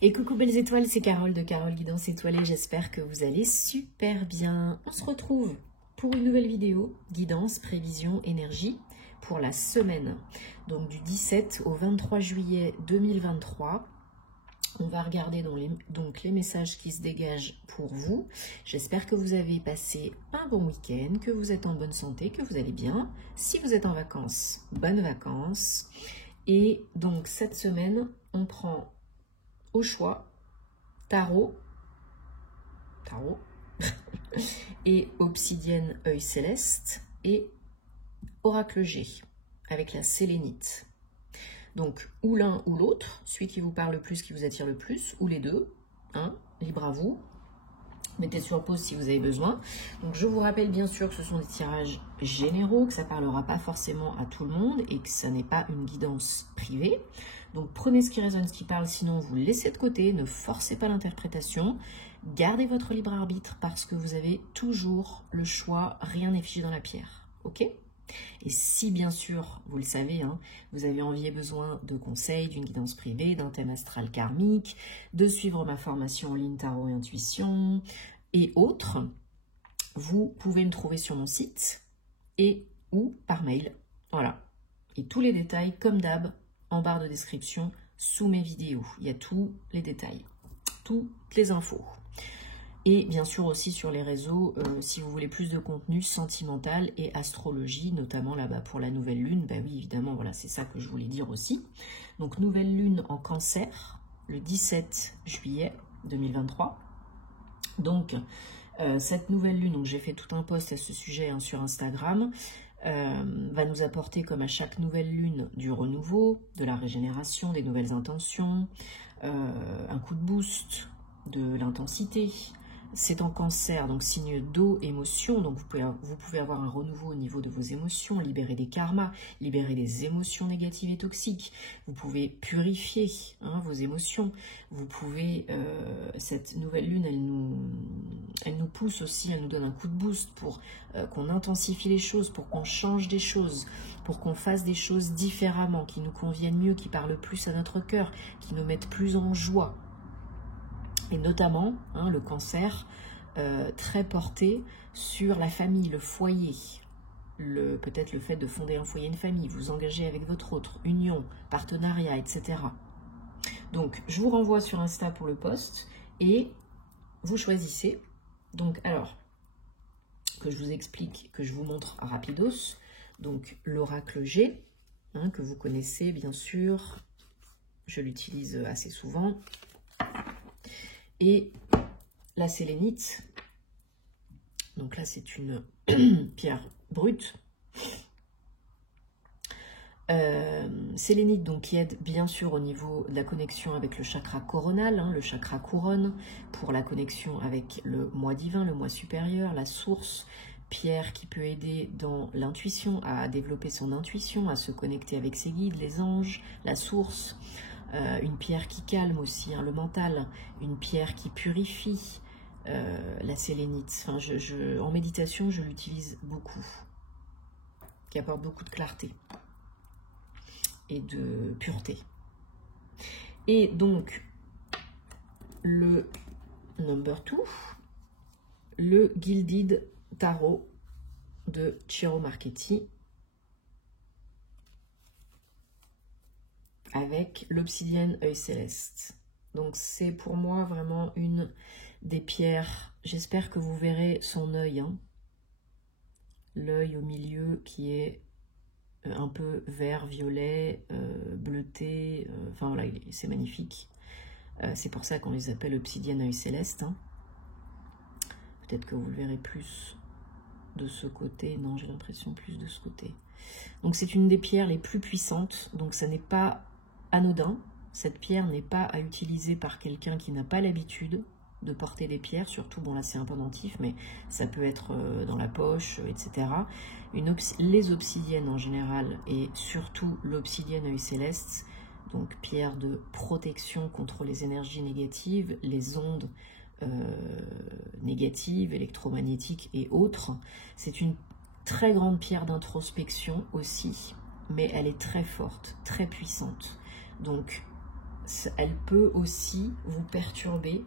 Et coucou belles étoiles, c'est Carole de Carole Guidance Étoilée, j'espère que vous allez super bien. On se retrouve pour une nouvelle vidéo, guidance, prévision, énergie, pour la semaine. Donc du 17 au 23 juillet 2023. On va regarder donc les messages qui se dégagent pour vous. J'espère que vous avez passé un bon week-end, que vous êtes en bonne santé, que vous allez bien. Si vous êtes en vacances, bonnes vacances. Et donc cette semaine, on prend au choix tarot et obsidienne œil céleste et oracle G avec la sélénite. Donc, ou l'un ou l'autre, celui qui vous parle le plus, qui vous attire le plus, ou les deux, hein, libre à vous. Mettez sur pause si vous avez besoin. Donc, je vous rappelle bien sûr que ce sont des tirages généraux, que ça ne parlera pas forcément à tout le monde et que ça n'est pas une guidance privée. Donc, prenez ce qui résonne, ce qui parle, sinon vous le laissez de côté, ne forcez pas l'interprétation. Gardez votre libre arbitre parce que vous avez toujours le choix, rien n'est figé dans la pierre, ok ? Et si bien sûr, vous le savez, hein, vous avez envie et besoin de conseils, d'une guidance privée, d'un thème astral karmique, de suivre ma formation en ligne tarot et intuition et autres, vous pouvez me trouver sur mon site et ou par mail. Voilà. Et tous les détails, comme d'hab, en barre de description sous mes vidéos. Il y a tous les détails, toutes les infos. Et bien sûr aussi sur les réseaux, si vous voulez plus de contenu sentimental et astrologie, notamment là-bas pour la nouvelle lune. Bah oui, évidemment, voilà, c'est ça que je voulais dire aussi. Donc, nouvelle lune en cancer, le 17 juillet 2023. Donc, cette nouvelle lune, donc j'ai fait tout un post à ce sujet hein, sur Instagram, va nous apporter, comme à chaque nouvelle lune, du renouveau, de la régénération, des nouvelles intentions, un coup de boost, de l'intensité. C'est en cancer, donc signe d'eau, émotion, donc vous pouvez avoir un renouveau au niveau de vos émotions, libérer des karmas, libérer des émotions négatives et toxiques. Vous pouvez purifier hein, vos émotions. Vous pouvez, cette nouvelle lune, elle nous pousse aussi, elle nous donne un coup de boost pour qu'on intensifie les choses, pour qu'on change des choses, pour qu'on fasse des choses différemment, qui nous conviennent mieux, qui parlent plus à notre cœur, qui nous mettent plus en joie. Et notamment, hein, le cancer, très porté sur la famille, le foyer, peut-être le fait de fonder un foyer, une famille, vous engager avec votre autre, union, partenariat, etc. Donc, je vous renvoie sur Insta pour le post et vous choisissez. Donc, alors, que je vous explique, que je vous montre rapidos. Donc, l'oracle G, hein, que vous connaissez bien sûr, je l'utilise assez souvent. Et la sélénite, donc là c'est une pierre brute. Sélénite donc qui aide bien sûr au niveau de la connexion avec le chakra coronal, hein, le chakra couronne, pour la connexion avec le moi divin, le moi supérieur, la source. Pierre qui peut aider dans l'intuition, à développer son intuition, à se connecter avec ses guides, les anges, la source. Une pierre qui calme aussi hein, le mental, une pierre qui purifie la sélénite. Enfin, en méditation, je l'utilise beaucoup, qui apporte beaucoup de clarté et de pureté. Et donc, le number 2, le Gilded Tarot de Ciro Marchetti, avec l'obsidienne œil céleste. Donc c'est pour moi vraiment une des pierres. J'espère que vous verrez son œil, hein. L'œil au milieu qui est un peu vert, violet, bleuté. Enfin voilà, c'est magnifique. C'est pour ça qu'on les appelle obsidienne œil céleste. Hein. Peut-être que vous le verrez plus de ce côté. Non, j'ai l'impression plus de ce côté. Donc c'est une des pierres les plus puissantes. Donc ça n'est pas anodin, cette pierre n'est pas à utiliser par quelqu'un qui n'a pas l'habitude de porter des pierres, surtout, bon là c'est un pendentif, mais ça peut être dans la poche, etc. Les obsidiennes en général, et surtout l'obsidienne œil céleste, donc pierre de protection contre les énergies négatives, les ondes négatives, électromagnétiques et autres, c'est une très grande pierre d'introspection aussi, mais elle est très forte, très puissante. Donc, elle peut aussi vous perturber,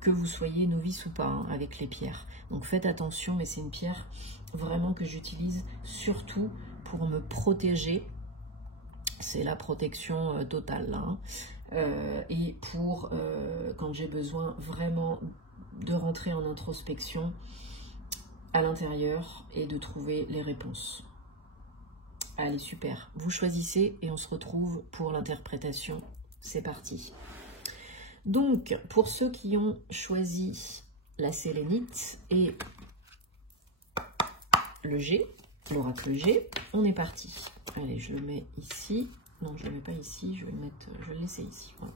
que vous soyez novice ou pas, hein, avec les pierres. Donc faites attention, mais c'est une pierre vraiment que j'utilise surtout pour me protéger. C'est la protection totale, là, hein. Et pour quand j'ai besoin vraiment de rentrer en introspection à l'intérieur et de trouver les réponses. Allez, super. Vous choisissez et on se retrouve pour l'interprétation. C'est parti. Donc, pour ceux qui ont choisi la sélénite et le G, l'oracle G, on est parti. Allez, je le mets ici. Non, je ne le mets pas ici, je vais le laisser ici. Voilà.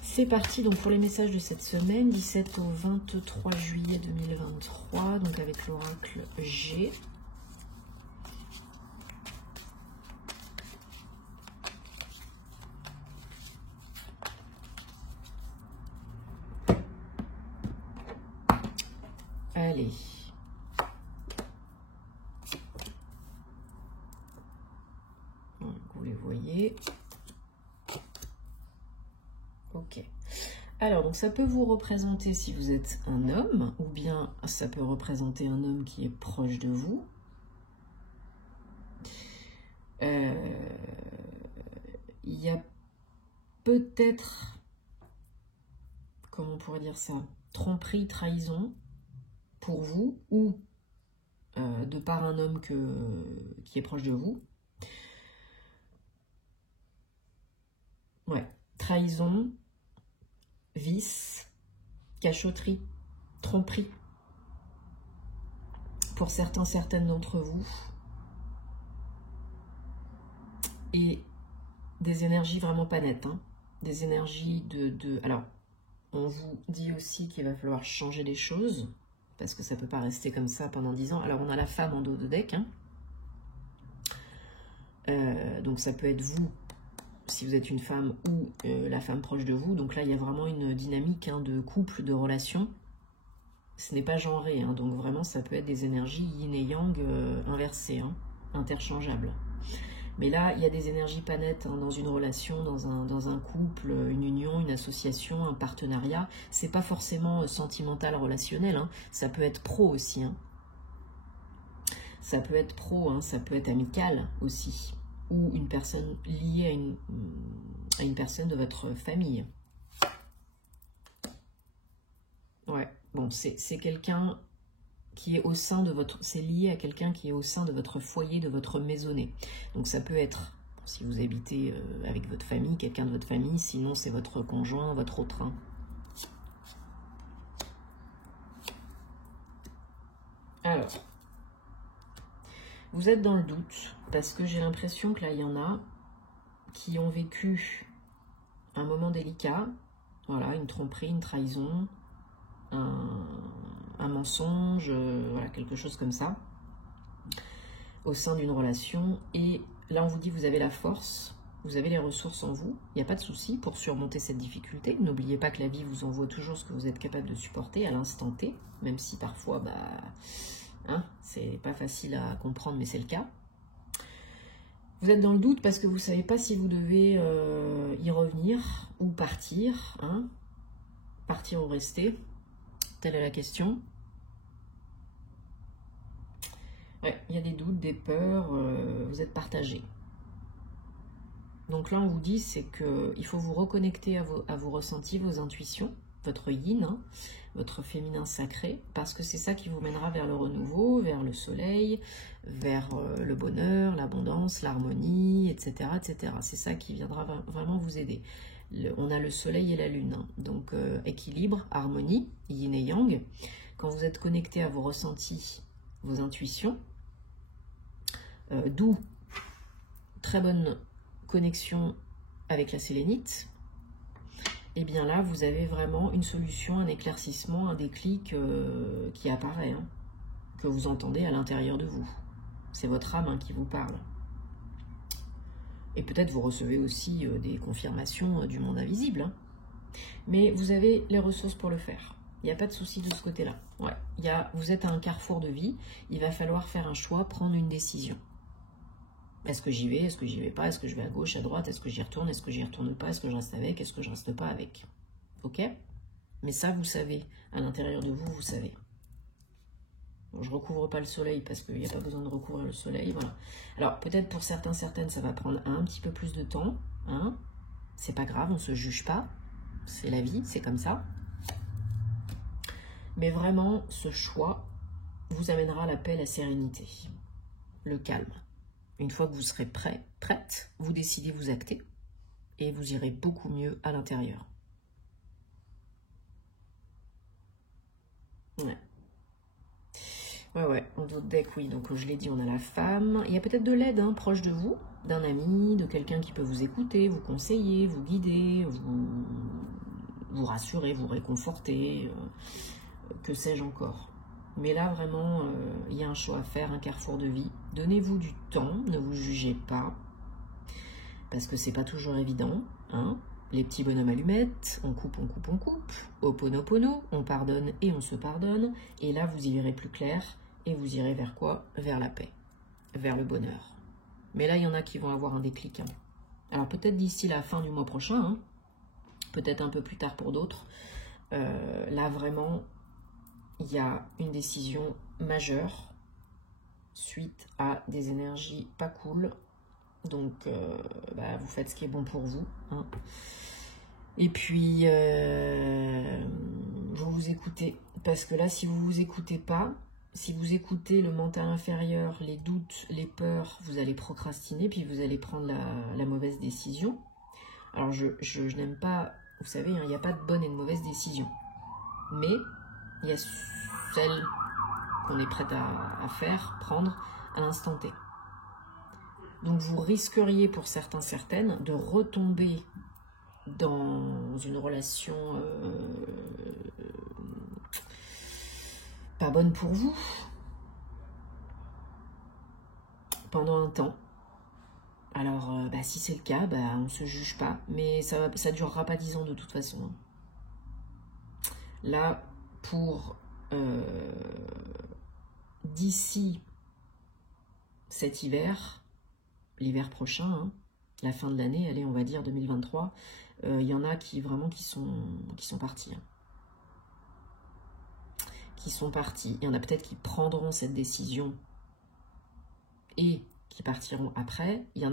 C'est parti donc pour les messages de cette semaine, 17 au 23 juillet 2023, donc avec l'oracle G. Allez. Vous les voyez. Ok. Alors, donc ça peut vous représenter si vous êtes un homme, ou bien ça peut représenter un homme qui est proche de vous. Il y a peut-être, comment on pourrait dire ça, tromperie, trahison pour vous, ou de par un homme qui est proche de vous. Ouais, trahison, vice, cachotterie, tromperie. Pour certains, certaines d'entre vous. Et des énergies vraiment pas nettes, hein. Des énergies Alors, on vous dit aussi qu'il va falloir changer les choses, parce que ça ne peut pas rester comme ça pendant 10 ans. Alors, on a la femme en dos de deck, hein. Donc, ça peut être vous, si vous êtes une femme, ou la femme proche de vous. Donc là, il y a vraiment une dynamique, hein, de couple, de relation. Ce n'est pas genré, hein, donc vraiment, ça peut être des énergies yin et yang inversées, hein, interchangeables. Mais là, il y a des énergies pas nettes, hein, dans une relation, dans un couple, une union, une association, un partenariat. C'est pas forcément sentimental, relationnel, hein. Ça peut être pro aussi, hein. Ça peut être pro, hein, ça peut être amical aussi. Ou une personne liée à une personne de votre famille. Ouais, bon, c'est quelqu'un qui est au sein de votre... C'est lié à quelqu'un qui est au sein de votre foyer, de votre maisonnée. Donc ça peut être, si vous habitez avec votre famille, quelqu'un de votre famille, sinon c'est votre conjoint, votre autre, hein. Alors, vous êtes dans le doute, parce que j'ai l'impression que là, il y en a qui ont vécu un moment délicat, voilà, une tromperie, une trahison, un mensonge, voilà, quelque chose comme ça, au sein d'une relation. Et là, on vous dit, vous avez la force, vous avez les ressources en vous, il n'y a pas de souci pour surmonter cette difficulté. N'oubliez pas que la vie vous envoie toujours ce que vous êtes capable de supporter à l'instant T, même si parfois, hein, c'est pas facile à comprendre, mais c'est le cas. Vous êtes dans le doute parce que vous ne savez pas si vous devez y revenir ou partir, hein, partir ou rester. Telle est la question. Ouais, il y a des doutes, des peurs, vous êtes partagés. Donc là, on vous dit, c'est qu'il faut vous reconnecter à vos ressentis, vos intuitions, votre yin, hein, votre féminin sacré, parce que c'est ça qui vous mènera vers le renouveau, vers le soleil, vers le bonheur, l'abondance, l'harmonie, etc., etc. C'est ça qui viendra vraiment vous aider. On a le soleil et la lune, hein, donc équilibre, harmonie, yin et yang. Quand vous êtes connecté à vos ressentis, vos intuitions, d'où très bonne connexion avec la sélénite, et bien là, vous avez vraiment une solution, un éclaircissement, un déclic qui apparaît, hein, que vous entendez à l'intérieur de vous. C'est votre âme, hein, qui vous parle. Et peut-être vous recevez aussi des confirmations du monde invisible, hein. Mais vous avez les ressources pour le faire. Il n'y a pas de souci de ce côté-là. Ouais, vous êtes à un carrefour de vie, il va falloir faire un choix, prendre une décision. Est-ce que j'y vais? Est-ce que j'y vais pas? Est-ce que je vais à gauche, à droite? Est-ce que j'y retourne? Est-ce que j'y retourne pas? Est-ce que je reste avec? Est-ce que je reste pas avec? Ok? Mais ça, vous savez. À l'intérieur de vous, vous savez. Bon, je ne recouvre pas le soleil parce qu'il n'y a pas besoin de recouvrir le soleil. Voilà. Alors, peut-être pour certains, certaines, ça va prendre un petit peu plus de temps. Hein. C'est pas grave, on ne se juge pas. C'est la vie, c'est comme ça. Mais vraiment, ce choix vous amènera la paix, la sérénité, le calme. Une fois que vous serez prêt, prête, vous décidez, vous actez. Et vous irez beaucoup mieux à l'intérieur. Ouais. Ouais, en d'autres decks, oui. Donc, je l'ai dit, on a la femme. Il y a peut-être de l'aide proche de vous, d'un ami, de quelqu'un qui peut vous écouter, vous conseiller, vous guider, vous rassurer, vous réconforter, que sais-je encore. Mais là, vraiment, il y a un choix à faire, un carrefour de vie. Donnez-vous du temps, ne vous jugez pas, parce que c'est pas toujours évident, hein. Les petits bonhommes allumettes, on coupe, on coupe, on coupe. Ho'oponopono, on pardonne et on se pardonne. Et là, vous y verrez plus clair. Et vous irez vers quoi? Vers la paix, vers le bonheur. Mais là, il y en a qui vont avoir un déclic. Alors, peut-être d'ici la fin du mois prochain, peut-être un peu plus tard pour d'autres. Là, vraiment, il y a une décision majeure suite à des énergies pas cool. Donc, vous faites ce qui est bon pour vous. Et puis, vous écoutez. Parce que là, si vous vous écoutez pas, si vous écoutez le mental inférieur, les doutes, les peurs, vous allez procrastiner, puis vous allez prendre la mauvaise décision. Alors, je n'aime pas, vous savez, il n'y a pas de bonne et de mauvaise décision. Mais, il y a celle qu'on est prête à faire, prendre à l'instant T. Donc, vous risqueriez pour certains, certaines, de retomber dans une relation pas bonne pour vous pendant un temps. Alors, si c'est le cas, on ne se juge pas, mais ça durera pas 10 ans de toute façon. Là, pour d'ici cet hiver, l'hiver prochain, la fin de l'année, allez, on va dire 2023, il y en a qui vraiment qui sont partis. Qui sont partis. Il y en a peut-être qui prendront cette décision et qui partiront après. Il y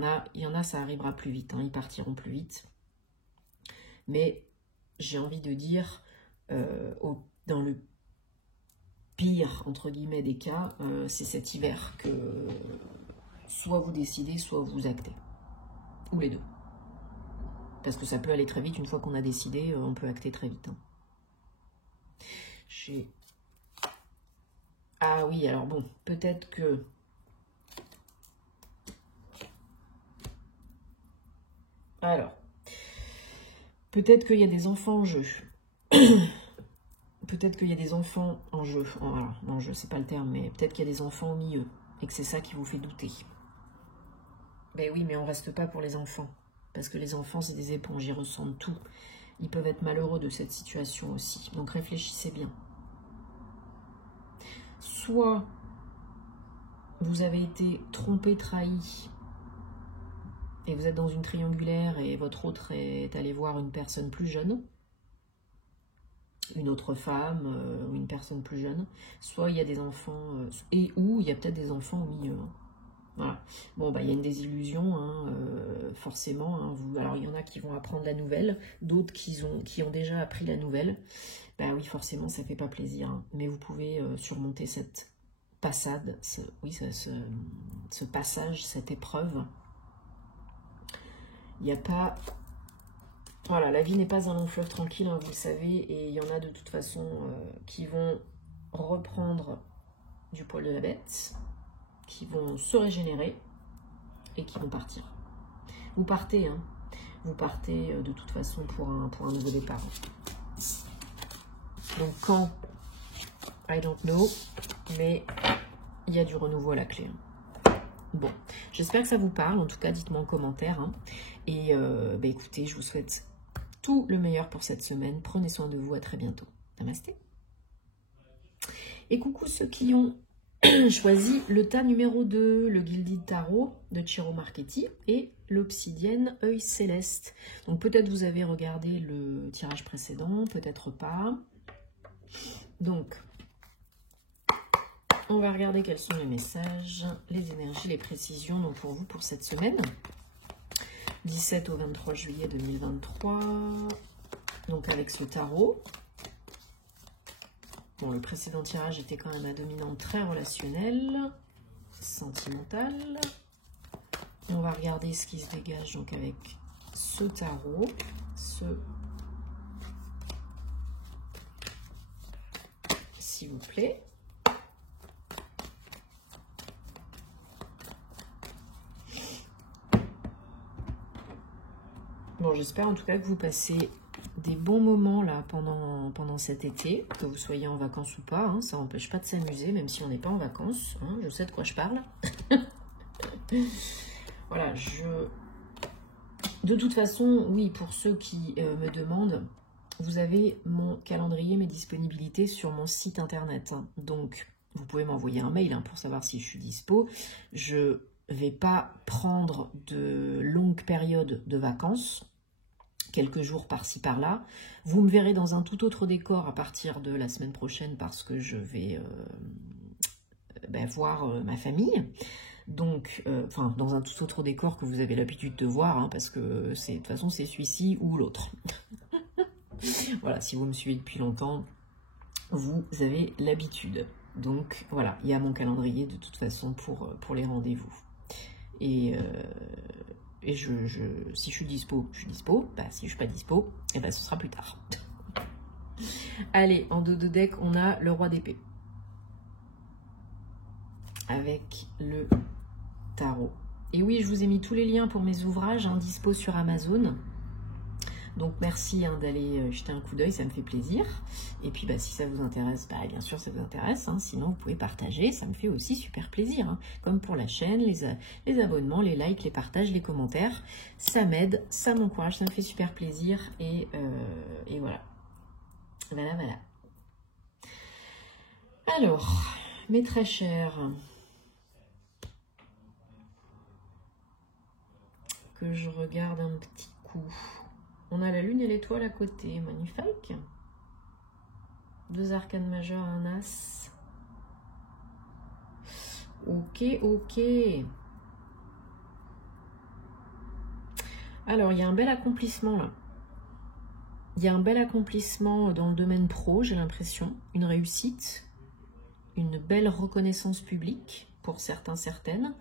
en a ça arrivera plus vite. Ils partiront plus vite. Mais j'ai envie de dire, dans le pire, entre guillemets, des cas, c'est cet hiver que soit vous décidez, soit vous actez. Ou les deux. Parce que ça peut aller très vite. Une fois qu'on a décidé, on peut acter très vite. Ah oui, alors bon, peut-être que... Alors, peut-être qu'il y a des enfants en jeu. Peut-être qu'il y a des enfants en jeu. Alors, en jeu, c'est pas le terme, mais peut-être qu'il y a des enfants au milieu. Et que c'est ça qui vous fait douter. Ben oui, mais on reste pas pour les enfants. Parce que les enfants, c'est des éponges, ils ressentent tout. Ils peuvent être malheureux de cette situation aussi. Donc réfléchissez bien. Soit vous avez été trompé, trahi, et vous êtes dans une triangulaire et votre autre est allé voir une personne plus jeune, une autre femme ou une personne plus jeune, soit il y a des enfants, ou il y a peut-être des enfants au milieu. Voilà. Bon, il y a une désillusion, forcément. Alors, il y en a qui vont apprendre la nouvelle, d'autres qui ont déjà appris la nouvelle. Oui, forcément, ça ne fait pas plaisir. Mais vous pouvez surmonter cette passade, ce passage, cette épreuve. Il n'y a pas... Voilà, la vie n'est pas un long fleuve tranquille, vous le savez. Et il y en a de toute façon qui vont reprendre du poil de la bête, qui vont se régénérer et qui vont partir. Vous partez, vous partez de toute façon pour un nouveau départ. Donc quand, I don't know, mais il y a du renouveau à la clé. Bon, j'espère que ça vous parle, en tout cas dites-moi en commentaire. Et écoutez, je vous souhaite tout le meilleur pour cette semaine. Prenez soin de vous, à très bientôt. Namasté. Et coucou ceux qui ont choisi le tas numéro 2, le Gilded Tarot de Ciro Marchetti et l'Obsidienne Œil Céleste. Donc peut-être vous avez regardé le tirage précédent, peut-être pas. Donc, on va regarder quels sont les messages, les énergies, les précisions donc pour vous pour cette semaine. 17 au 23 juillet 2023. Donc avec ce tarot. Bon, le précédent tirage était quand même à dominante très relationnelle, sentimentale. On va regarder ce qui se dégage donc avec ce tarot, s'il vous plaît. Bon, j'espère en tout cas que vous passez des bons moments là pendant cet été, que vous soyez en vacances ou pas, hein, ça n'empêche pas de s'amuser, même si on n'est pas en vacances, hein, je sais de quoi je parle. Voilà, de toute façon, oui, pour ceux qui me demandent, vous avez mon calendrier, mes disponibilités sur mon site internet, hein. Donc vous pouvez m'envoyer un mail hein, pour savoir si je suis dispo. Je vais pas prendre de longues périodes de vacances, quelques jours par-ci par-là. Vous me verrez dans un tout autre décor à partir de la semaine prochaine parce que je vais voir ma famille. Donc, enfin, dans un tout autre décor que vous avez l'habitude de voir, hein, parce que de toute façon c'est celui-ci ou l'autre. Voilà, si vous me suivez depuis longtemps, vous avez l'habitude. Donc voilà, il y a mon calendrier de toute façon pour les rendez-vous. Et si je suis dispo, je suis dispo. Bah, si je suis pas dispo, et ben, ce sera plus tard. Allez, en dos de deck, on a le roi d'épée. Avec le tarot. Et oui, je vous ai mis tous les liens pour mes ouvrages, hein, dispo sur Amazon. Donc merci hein, d'aller jeter un coup d'œil, ça me fait plaisir. Et puis bah, si ça vous intéresse, bah, bien sûr ça vous intéresse, hein, sinon vous pouvez partager, ça me fait aussi super plaisir. Hein. Comme pour la chaîne, les abonnements, les likes, les partages, les commentaires, ça m'aide, ça m'encourage, ça me fait super plaisir. Et voilà. Voilà. Alors, mes très chers, que je regarde un petit coup. On a la lune et l'étoile à côté, magnifique. 2 arcanes majeures, un as. Ok. Alors, il y a un bel accomplissement là. Il y a un bel accomplissement dans le domaine pro, j'ai l'impression. Une réussite, une belle reconnaissance publique pour certains, certaines.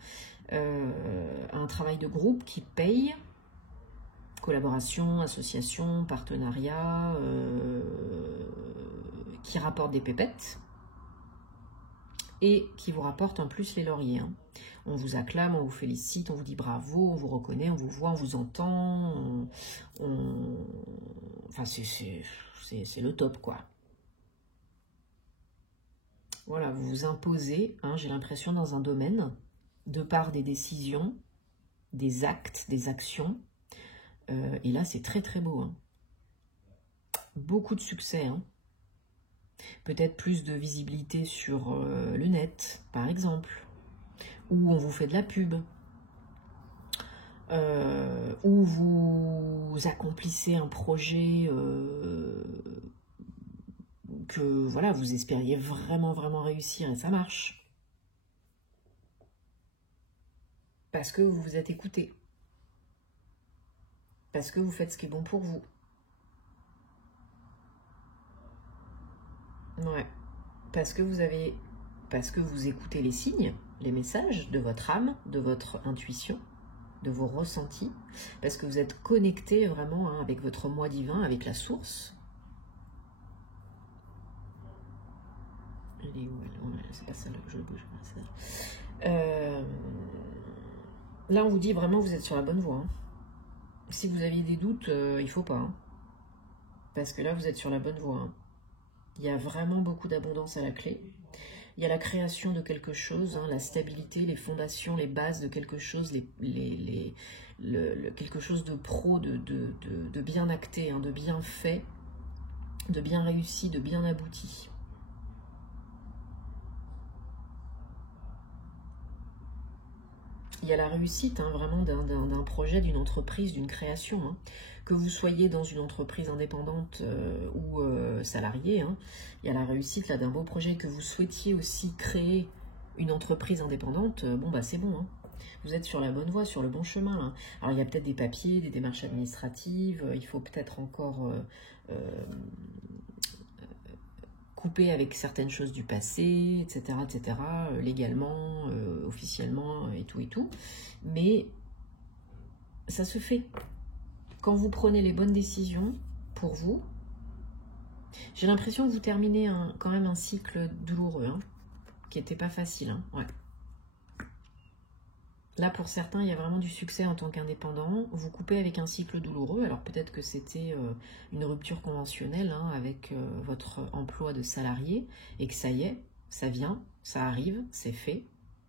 Un travail de groupe qui paye. Collaboration, association, partenariat, qui rapporte des pépettes et qui vous rapporte en plus les lauriers. Hein. On vous acclame, on vous félicite, on vous dit bravo, on vous reconnaît, on vous voit, on vous entend. Enfin, c'est le top, quoi. Voilà, vous vous imposez, hein, j'ai l'impression, dans un domaine, de par des décisions, des actes, des actions. Et là, c'est très très beau. Hein. Beaucoup de succès. Hein. Peut-être plus de visibilité sur le net, par exemple. Où on vous fait de la pub. Où vous accomplissez un projet que voilà, vous espériez vraiment réussir et ça marche. Parce que vous vous êtes écouté. Parce que vous faites ce qui est bon pour vous. Ouais. Parce que vous écoutez les signes, les messages de votre âme, de votre intuition, de vos ressentis. Parce que vous êtes connecté vraiment hein, avec votre moi divin, avec la source. Elle est où elle? C'est pas celle-là que je bouge. Là, on vous dit vraiment vous êtes sur la bonne voie. Hein. Si vous aviez des doutes, il faut pas. Hein. Parce que là, vous êtes sur la bonne voie. Hein. Il y a vraiment beaucoup d'abondance à la clé. Il y a la création de quelque chose, hein, la stabilité, les fondations, les bases de quelque chose, quelque chose de pro, de bien acté, hein, de bien fait, de bien réussi, de bien abouti. il y a la réussite hein, vraiment d'un projet, d'une entreprise, d'une création. Hein. Que vous soyez dans une entreprise indépendante ou salarié, hein, il y a la réussite là d'un beau projet. Que vous souhaitiez aussi créer une entreprise indépendante, bon bah c'est bon. Hein. Vous êtes sur la bonne voie, sur le bon chemin. Là. Alors il y a peut-être des papiers, des démarches administratives, il faut peut-être encore couper avec certaines choses du passé, etc., légalement, officiellement, et tout. Mais ça se fait. Quand vous prenez les bonnes décisions pour vous, j'ai l'impression que vous terminez quand même un cycle douloureux, hein, qui n'était pas facile. Hein, ouais. Là, pour certains, il y a vraiment du succès en tant qu'indépendant. Vous coupez avec un cycle douloureux. Alors peut-être que c'était une rupture conventionnelle hein, avec votre emploi de salarié et que ça y est, ça vient, ça arrive, c'est fait.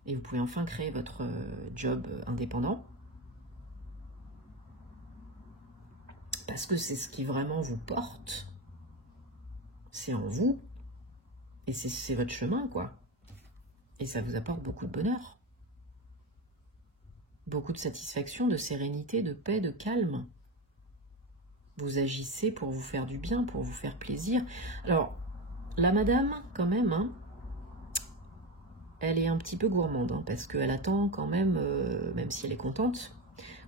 Et vous pouvez enfin créer votre job indépendant. Parce que c'est ce qui vraiment vous porte. C'est en vous. Et c'est votre chemin, quoi. Et ça vous apporte beaucoup de bonheur. Beaucoup de satisfaction, de sérénité, de paix, de calme. Vous agissez pour vous faire du bien, pour vous faire plaisir. Alors, la madame, quand même, hein, elle est un petit peu gourmande, hein, parce qu'elle attend quand même si elle est contente,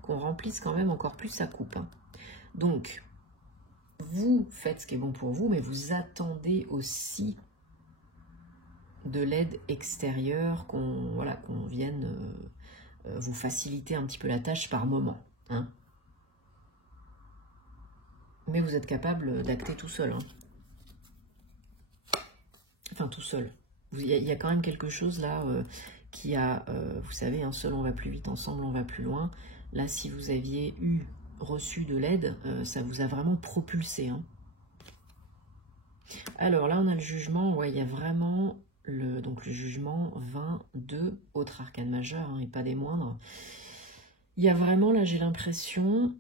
qu'on remplisse quand même encore plus sa coupe. Hein. Donc, vous faites ce qui est bon pour vous, mais vous attendez aussi de l'aide extérieure, qu'on vienne vous faciliter un petit peu la tâche par moment. Hein. Mais vous êtes capable d'acter tout seul. Hein. Enfin, tout seul. Il y a quand même quelque chose là qui a, vous savez, hein, seul on va plus vite, ensemble on va plus loin. Là, si vous aviez reçu de l'aide, ça vous a vraiment propulsé. Hein. Alors là, on a le jugement. Ouais, il y a vraiment le jugement 22, autre arcane majeur, hein, et pas des moindres. Il y a vraiment, là, j'ai l'impression,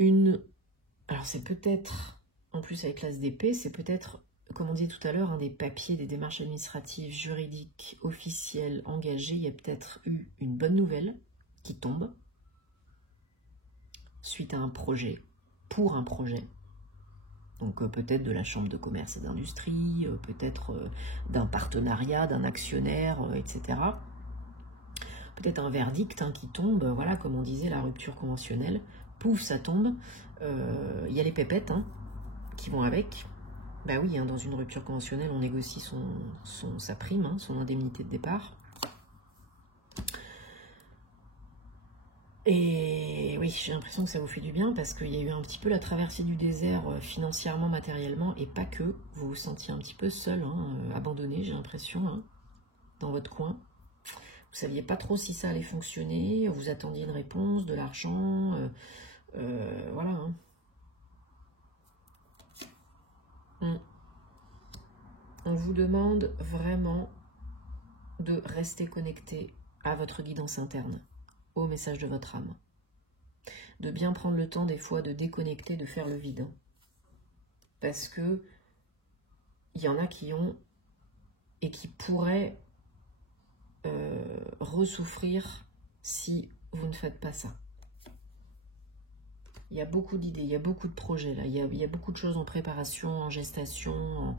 alors c'est peut-être, en plus avec l'as d'épée, c'est peut-être, comme on disait tout à l'heure, des papiers, des démarches administratives, juridiques, officielles, engagées. Il y a peut-être eu une bonne nouvelle qui tombe suite à un projet, pour un projet. Donc peut-être de la chambre de commerce et d'industrie, peut-être d'un partenariat, d'un actionnaire, etc. Peut-être un verdict hein, qui tombe, voilà, comme on disait, la rupture conventionnelle. Pouf, ça tombe. Il y a les pépettes hein, qui vont avec. Bah oui, hein, dans une rupture conventionnelle, on négocie sa prime, hein, son indemnité de départ. Et oui, j'ai l'impression que ça vous fait du bien parce qu'il y a eu un petit peu la traversée du désert financièrement, matériellement, et pas que. Vous vous sentiez un petit peu seul, hein, abandonné, j'ai l'impression, hein, dans votre coin. Vous saviez pas trop si ça allait fonctionner, vous attendiez une réponse, de l'argent, voilà. Hein. On vous demande vraiment de rester connecté à votre guidance interne, au message de votre âme. De bien prendre le temps des fois de déconnecter, de faire le vide. Parce que il y en a qui ont et qui pourraient ressouffrir si vous ne faites pas ça. Il y a beaucoup d'idées, il y a beaucoup de projets là, il y a beaucoup de choses en préparation, en gestation,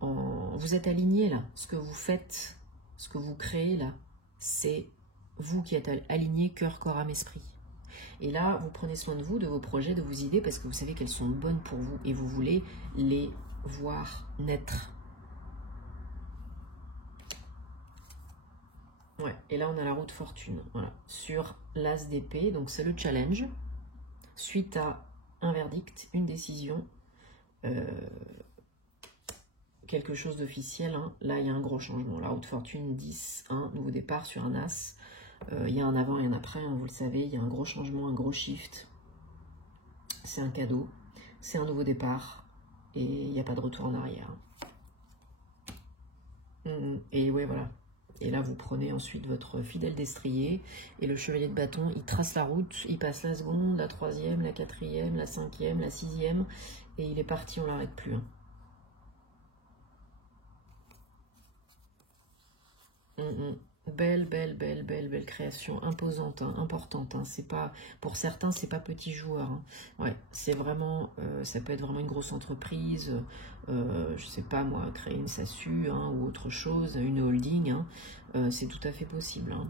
vous êtes alignés là. Ce que vous faites, ce que vous créez là, c'est vous qui êtes alignés cœur, corps, âme, esprit. Et là, vous prenez soin de vous, de vos projets, de vos idées, parce que vous savez qu'elles sont bonnes pour vous et vous voulez les voir naître. Ouais, et là, on a la roue de fortune, voilà, sur l'as d'épée, donc c'est le challenge, suite à un verdict, une décision, quelque chose d'officiel, hein. Là, il y a un gros changement, la roue de fortune, 10, 1, nouveau départ sur un as. Il y a un avant et un après, hein, vous le savez, il y a un gros changement, un gros shift. C'est un cadeau, c'est un nouveau départ et il n'y a pas de retour en arrière. Et ouais, voilà. Et là, vous prenez ensuite votre fidèle destrier et le chevalier de bâton, il trace la route, il passe la seconde, la troisième, la quatrième, la cinquième, la sixième et il est parti, on ne l'arrête plus. Hein. Belle création, imposante, hein, importante. Hein. C'est pas, pour certains, c'est pas petit joueur. Hein. Ouais, c'est vraiment, ça peut être vraiment une grosse entreprise. Je sais pas moi, créer une SASU hein, ou autre chose, une holding. Hein. C'est tout à fait possible. Hein.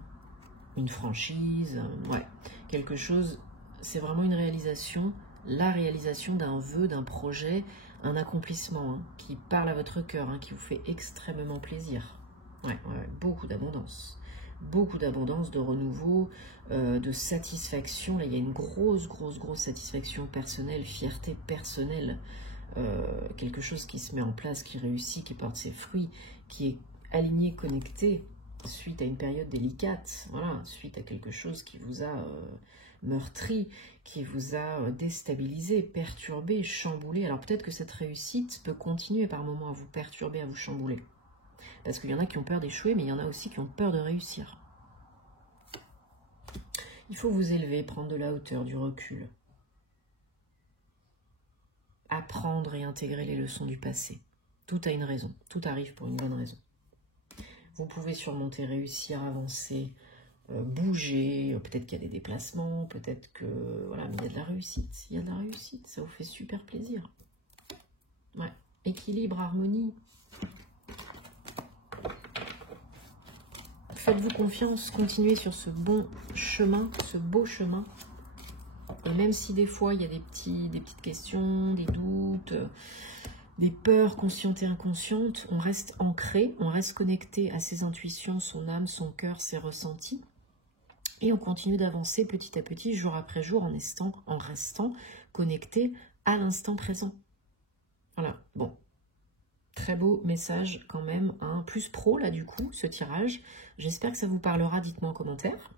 Une franchise, ouais, quelque chose. C'est vraiment une réalisation, la réalisation d'un vœu, d'un projet, un accomplissement hein, qui parle à votre cœur, hein, qui vous fait extrêmement plaisir. Ouais, beaucoup d'abondance, de renouveau, de satisfaction. Là, il y a une grosse satisfaction personnelle, fierté personnelle, quelque chose qui se met en place, qui réussit, qui porte ses fruits, qui est aligné, connecté, suite à une période délicate, voilà, suite à quelque chose qui vous a meurtri, qui vous a déstabilisé, perturbé, chamboulé. Alors peut-être que cette réussite peut continuer par moments à vous perturber, à vous chambouler. Parce qu'il y en a qui ont peur d'échouer, mais il y en a aussi qui ont peur de réussir. Il faut vous élever, prendre de la hauteur, du recul. Apprendre et intégrer les leçons du passé. Tout a une raison, tout arrive pour une bonne raison. Vous pouvez surmonter, réussir, avancer, bouger, peut-être qu'il y a des déplacements, peut-être que... Voilà, mais il y a de la réussite, ça vous fait super plaisir. Ouais, équilibre, harmonie. Faites-vous confiance, continuez sur ce bon chemin, ce beau chemin. Et même si des fois il y a des petites questions, des doutes, des peurs conscientes et inconscientes, on reste ancré, on reste connecté à ses intuitions, son âme, son cœur, ses ressentis. Et on continue d'avancer petit à petit, jour après jour, en restant connecté à l'instant présent. Voilà, bon. Très beau message quand même, hein. Plus pro là du coup, ce tirage. J'espère que ça vous parlera, dites-moi en commentaire.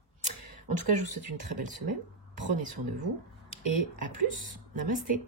En tout cas, je vous souhaite une très belle semaine. Prenez soin de vous et à plus. Namasté.